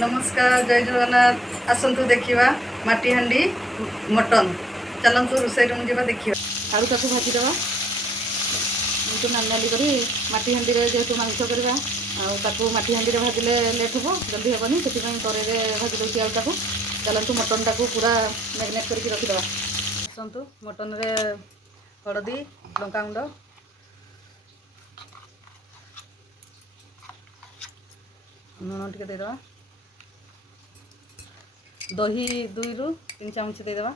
नमस्कार जय जगन्नाथ आसतु देखा माटी हांडी मटन चलतु रोषे रूम जा देखा आलू ताकू भाजीदेवा तो नाली नाली कर माटी हांडी जेहेतु मांस करवा आउ माटी हांडी भाजिले लेट हे जल्दी हेनी से कड़े भाजी दूसरी आलू ताकू चलतु मटन टाकू पूरा मैरिनेट करके रखीदे आसतु मटन रे हलदी लंका गुंड लुण टे देदेवा दही 2 ରୁ 3 ଚାମଚ देदेवा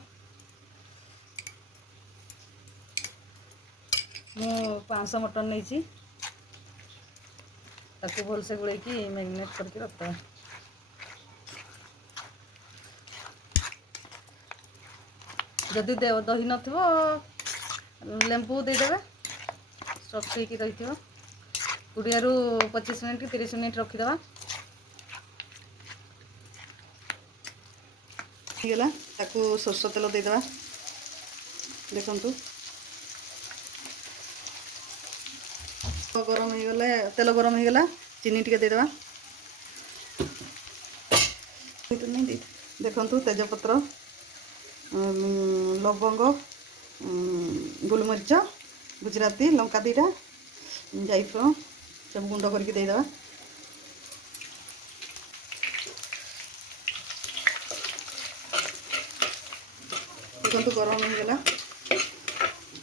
मु 500 मटन नहीं ताकू भल से गुड़े मैरिनेट करके रखता जदि दही नथिबो लेंबू देदेवे स्टफ होगी रही 20 ରୁ 25 मिनट कि 30 मिनट रखीदे गला ताकू सरस तेल देदेवा देखंतु गरम हो गले तेल गरम हो गला चीनी टिके देदेवा देखंतु तेजपत्र लवंग गोलमरीच गुजराती लंका दीटा जायफल सब गुंड करके देदेवा देखो गरम हो गला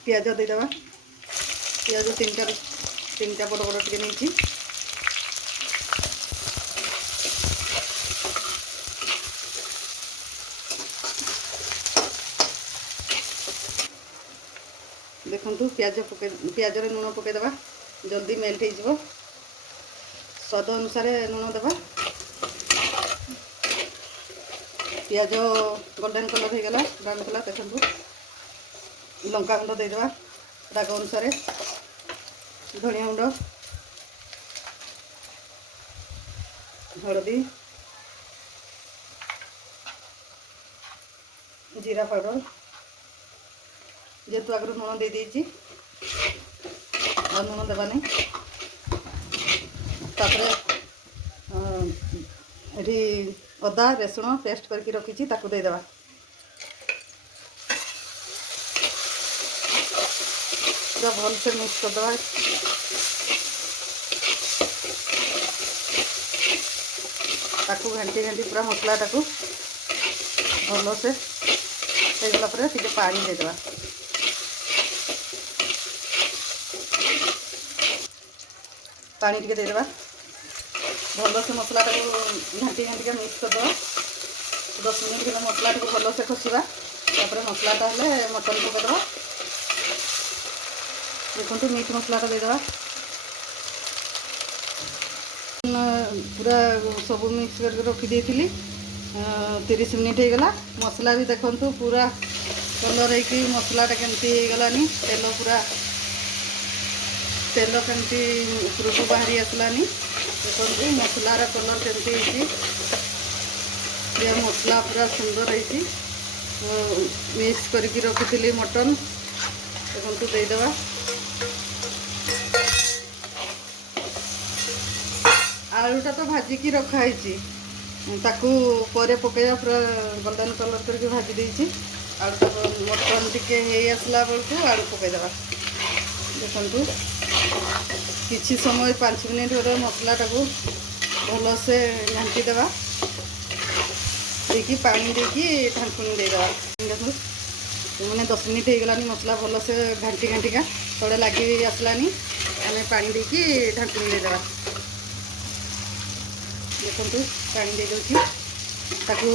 पियाज देदेवा पियाज 3टा बड़ बड़ टे नहीं देखु पियाज रे लुण पकईदेवा जल्दी मेल्ट हो स्वाद अनुसार लुण देवा पियाज गोल्डन कलर हो गला ब्राउन कलर देखो लंका गुंड देदेवा राग अनुसार धनिया गुंड हलदी जीरा पाउडर जेहेतु आगु लुण दे देछि लुण देवा नहीं ये अदा रसुण पेस्ट करके रखी ताकू देदेवा पूरा भल से मिक्स करदेवा ताकू घाटी घाटी पूरा मसला टाकू भल से हो गला टे पानी देदेवा पानी टे देदेवा भल से मसला टाक घाटी घाटिका मिक्स करदेवा 10 मिनट के मसला टे भल से खसवा मसलाटा हेल्ले मटन पकईदेवा देखो मीट मसलाटा देदेवा पूरा सब मिक्स करके रखी 30 मिनट हो गला मसला भी देखो पूरा कलर है मसलाटा केमती गलानी तेल पूरा तेल केमती उपरकू बाहरी आसलानी देखो मसलार कलर केमती मसला पूरा सुंदर है मिक्स करके रखी मटन देखो देदेवा आलूटा तो भाजिकी रखाई ताकू परे पकईया पूरा गोल्डन कलर करके भाजी देछि आलू मटन टिके हे आसला बेलू आलू पकईदेवा देखु किछि समय 5 मिनट रे मसला टाकू भल से घांटी देवा देखी पानी देकी ढांकुनी देदेवा देखो मैंने 10 मिनट हो गलानी मसला भल से घांटी घांटिका तले लगी आसलानी आम पानी देकी ढांकुनी देदेवा देखो पानी दे दूँ ताकू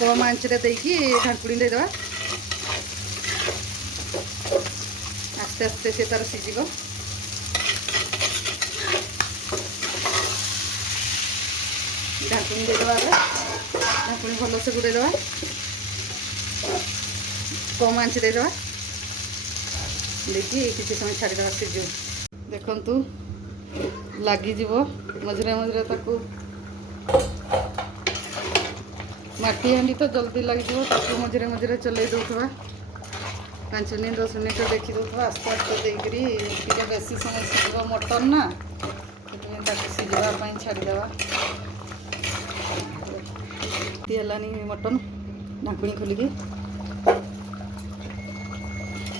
कम आंच रे देकी ढांकुनी देदेवा आस्ते आस्ते से तार सीझ ढांकुनी देदेवा ढांकुनी भल से गुड़ेदेवा कम आंच देदेवा देखिए किसी समय छाड़ीदेवा सीझ देखु लगिज मझे मझे ताकू माटी हांडी तो जल्दी लगे ताकू मझे मझे चल दूसरा 5 मिनट 10 मिनट देखी दूसरा आस्ते आस्ते देकर बेसी समय सीझ मटन ना सीझापी छाड़ीदेवा हेलानी मटन ढाकुणी खोलिकी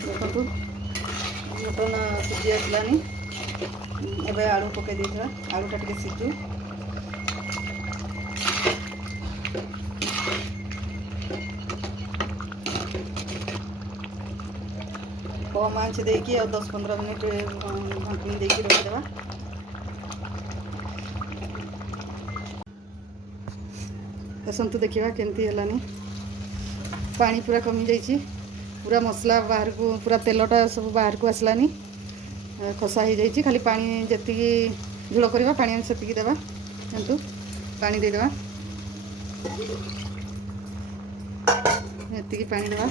देखु मटन सिझी आसलानी एबे आलू पकई देइथरा आलूटा टिके सिझू कम आँच देकी 10-15 मिनट ढाकुणी देकी रखिदेवा आसतु देखा केमती हेलानी पानी पूरा कमी जाइए पूरा मसला बाहर को पूरा तेलटा सब बाहर को आसलानी खसा हो जाइए खाली पानी जी झोल करवा पानी से देवा जानतु पानी देदेवा ये पानी देवा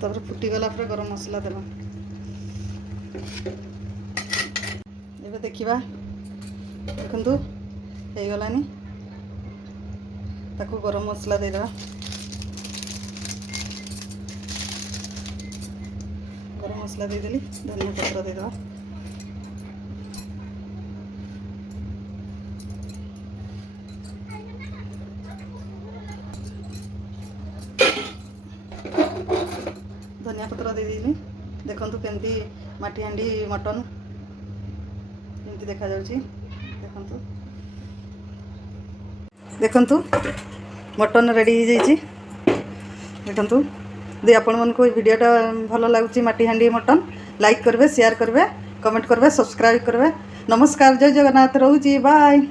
तापर फुटीगला पूरा गरम मसला देवा एबे देखिबा देखंतु हे गलानी ताकू गरम मसला दे देवा गरम मसला दे देली धनिया पत्र दे देवा धनिया पत्र दे देली देखंतु केमती माटी हांडी मटन केमती देखा जाउची देखंतु देखंतु मटन रेडी हो जाइए देखंतु यदि आपण मन को वीडियोटा भल लगुच माटी हांडी मटन लाइक करबे शेयर करबे कमेंट करबे सब्सक्राइब करबे नमस्कार जय जगन्नाथ रोची बाय।